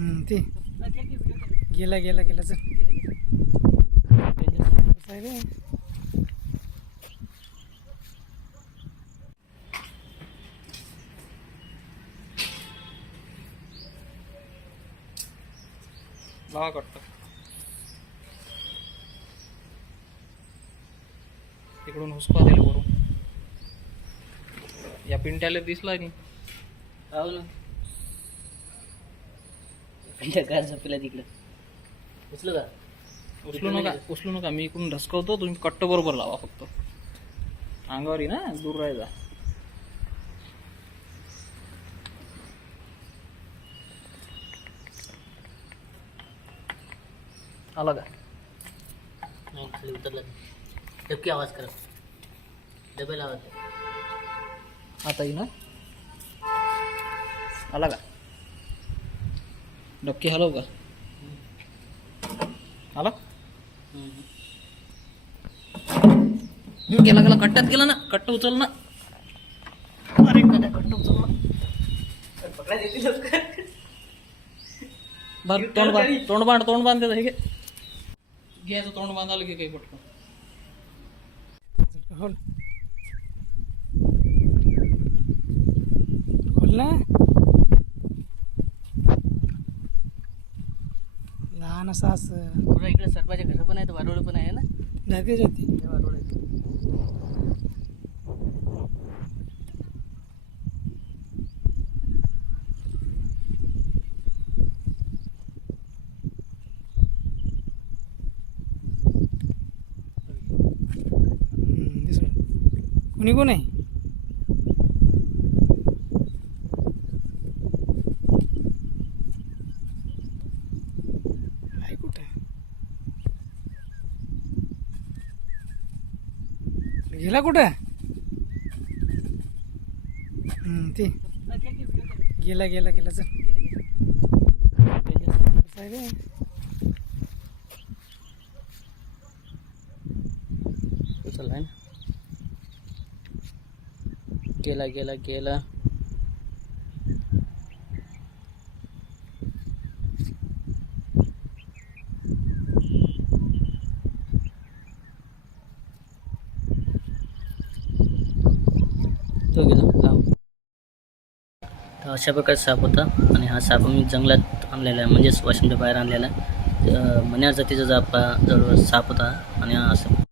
हम्म, ते. गेला गेला गेला चल. लावा कट्ट. तिकडून हुसका दिला वरून. या पिंट्याला दिसला नाही हो ना कार झोपला तिकडं. उचलो का? उचलू नका उचलू नका. मी इकडून ढसकवतो तुम्ही कट्ट बरोबर लावा फक्त. अंगावर ना दूर राहायचा आला का? नाही खाली उतरला डबकी आवाज करा. डबल आवाज. आता येईन आला का? डबकी हलव का? आला हम्म, गेला गेला कट्ट्यात गेला ना कट्ट उचल ना. अरे कट्टा कट्ट उचल ना. पकडा देते लवकर. बांध तोंड बांध तोंड बांध तोंड बांध त्याचं हे घे. घ्यायचं तोंड बांधायला घे काही पटकन. खोल. खोल ना. लहान असं असं. पुढं इकडे सरपाचे घरं पण आहेत वारोळे पण आहे ना? जाते जाते हे वारोळे. हम्म, दिसलं. कुणी कोण आहे आहे कुठे गेला कुठे? ते. गेला गेला गेला चल. गेला गेला गेला. तो गेला लांब. तर अशा प्रकारचा साप होता आणि हा साप मी जंगलात आणलेला आहे म्हणजेच वाशिमच्या बाहेर आणलेला आहे मन्यार जातीचा जापा जवळ साप होता आणि हा असं